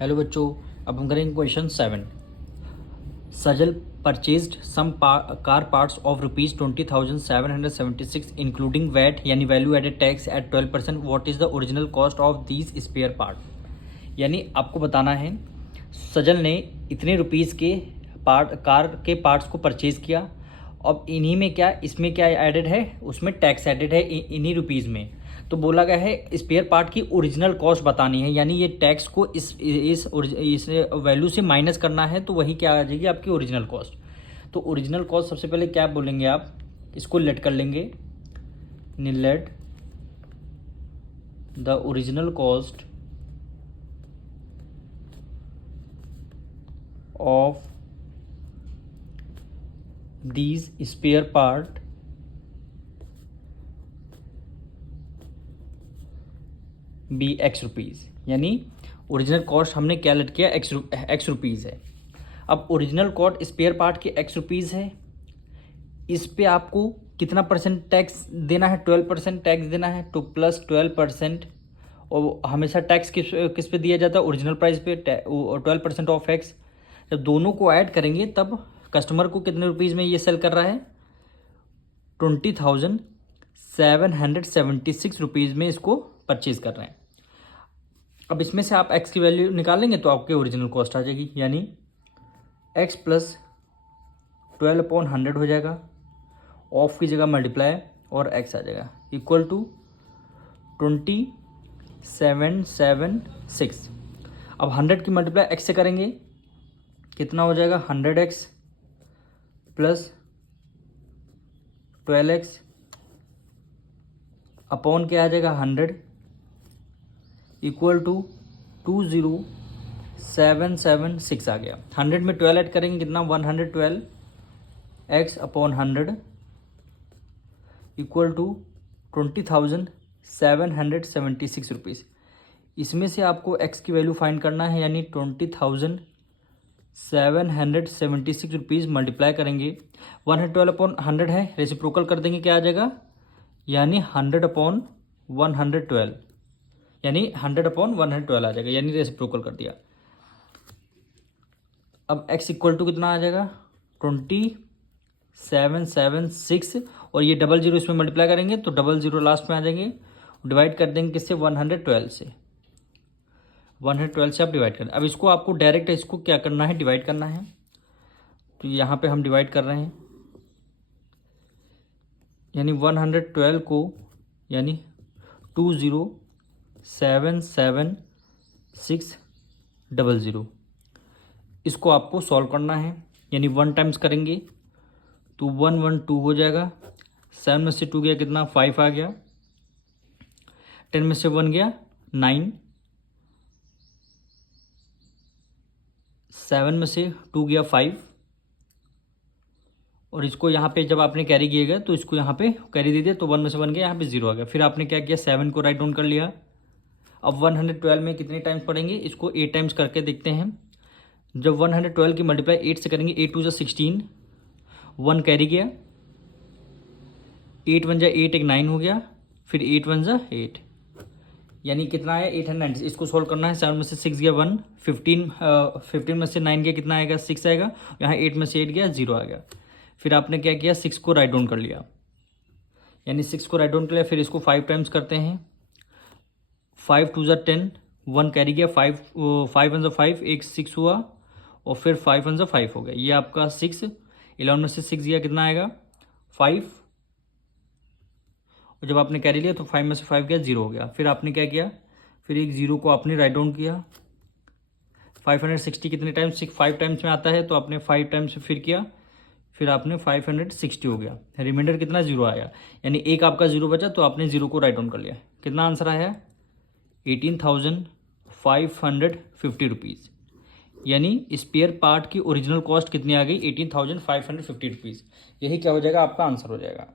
Hello बच्चों, अब हम करेंगे question 7। Sajal purchased some car parts of ₹20,776 including VAT यानी value added tax at 12%। What is the original cost of these spare part. यानी आपको बताना है सजल ने इतने रुपीज़ के कार के पार्ट्स को परचेज़ किया। अब इन्हीं में क्या इसमें क्या एडेड है, उसमें टैक्स एडेड है इन्हीं रुपीज़ में। तो बोला गया है स्पेयर पार्ट की ओरिजिनल कॉस्ट बतानी है, यानी ये टैक्स को इस वैल्यू से माइनस करना है, तो वही क्या आ जाएगी आपकी ओरिजिनल कॉस्ट। तो ओरिजिनल कॉस्ट सबसे पहले क्या बोलेंगे आप, इसको लेट कर लेंगे, let the original cost of these spare part be X rupees. यानी ओरिजिनल कॉस्ट हमने क्या लेट किया, एक्स रुपीज़ है। अब ओरिजिनल कॉस्ट स्पेयर पार्ट की एक्स रुपीज़ है, इस पे आपको कितना परसेंट टैक्स देना है, 12% टैक्स देना है। तो प्लस 12%, और हमेशा टैक्स किस पे दिया जाता है, ओरिजिनल प्राइस पे 12% ऑफ एक्स। जब दोनों को ऐड करेंगे तब कस्टमर को कितने रुपीज़ में ये सेल कर रहा है, 20,776 रुपीज़ में इसको परचेज कर रहे हैं। अब इसमें से आप एक्स की वैल्यू निकालेंगे तो आपके ओरिजिनल कॉस्ट आ जाएगी, यानी एक्स प्लस 12/100 हो जाएगा, ऑफ की जगह मल्टीप्लाई और एक्स आ जाएगा, इक्वल टू 2,776। अब 100 की मल्टीप्लाई एक्स से करेंगे, कितना हो जाएगा, 100x प्लस 12x अपॉन क्या आ जाएगा, 100 इक्वल टू 2,0776 आ गया। 100 में 12 ऐड करेंगे, कितना, 112 x upon 100 equal to 20,776 rupees. इसमें से आपको x की वैल्यू फाइंड करना है, यानी 20,776 रुपीज़ मल्टीप्लाई करेंगे, 112 अपॉन 100 है, रेसिप्रोकल कर देंगे, क्या आ जाएगा, यानी 100 अपॉन 112, यानी 100 अपॉन 112 आ जाएगा, यानी रेसिप्रोकल कर दिया। अब x इक्वल टू कितना आ जाएगा, 2,776, और ये 00 इसमें मल्टीप्लाई करेंगे तो 00 लास्ट में आ जाएंगे, डिवाइड कर देंगे किससे, 112 से। 112 से आप डिवाइड करें। अब इसको आपको डायरेक्ट इसको क्या करना है, डिवाइड करना है। तो यहाँ पे हम डिवाइड कर रहे हैं, यानी 112 को, यानी 2,077600, इसको आपको सॉल्व करना है, यानी 1 टाइम्स करेंगे तो 112 हो जाएगा। 7 में से 2 गया कितना, 5 आ गया। 10 में से 1 गया 9, 7 में से 2 गया 5, और इसको यहाँ पे जब आपने कैरी किएगा तो इसको यहाँ पे कैरी दे दिया, तो 1 में से 1 गया, यहाँ पे 0 आ गया। फिर आपने क्या किया, 7 को राइट डाउन कर लिया। अब 112 में कितने टाइम्स पढ़ेंगे, इसको 8 टाइम्स करके देखते हैं। जब 112 की मल्टीप्लाई 8 से करेंगे, 8 2 जा 16, 1 कैरी गया, 8 1 जा 8, एक 9 हो गया, फिर 8 1 जा 8, यानी कितना आया, 890। इसको सोल्व करना है, 7 में से 6 गया 1, 15 में से 9 गया कितना आएगा, 6 आएगा। यहाँ 8 में से 8 गया, 0 आ गया। फिर आपने क्या किया, 6 को राइट डाउन कर लिया, यानी 6 को राइट डाउन कर लिया। फिर इसको 5 टाइम्स करते हैं, 5 2 जा 10, 1 कैरी गया, 5 1 जा 5, एक 6 हुआ, और फिर 5 1 जा 5 हो गया। ये आपका 6, 11 में से 6 गया कितना आएगा, 5, और जब आपने कैरी लिया तो 5 में से 5 गया, 0 हो गया। फिर आपने क्या किया, फिर एक 0 को आपने राइट डाउन किया। 560 कितने टाइम्स, 5 टाइम्स में आता है, तो आपने 5 टाइम्स फिर किया, फिर आपने 560 हो गया। रिमाइंडर कितना, 0 आया, यानी एक आपका 0 बचा, तो आपने 0 को राइट डाउन कर लिया। कितना आंसर आया, 18,550 रुपीज़। यानी स्पेयर पार्ट की ओरिजिनल कॉस्ट कितनी आ गई, 18,550 रुपीज़। यही क्या हो जाएगा, आपका आंसर हो जाएगा।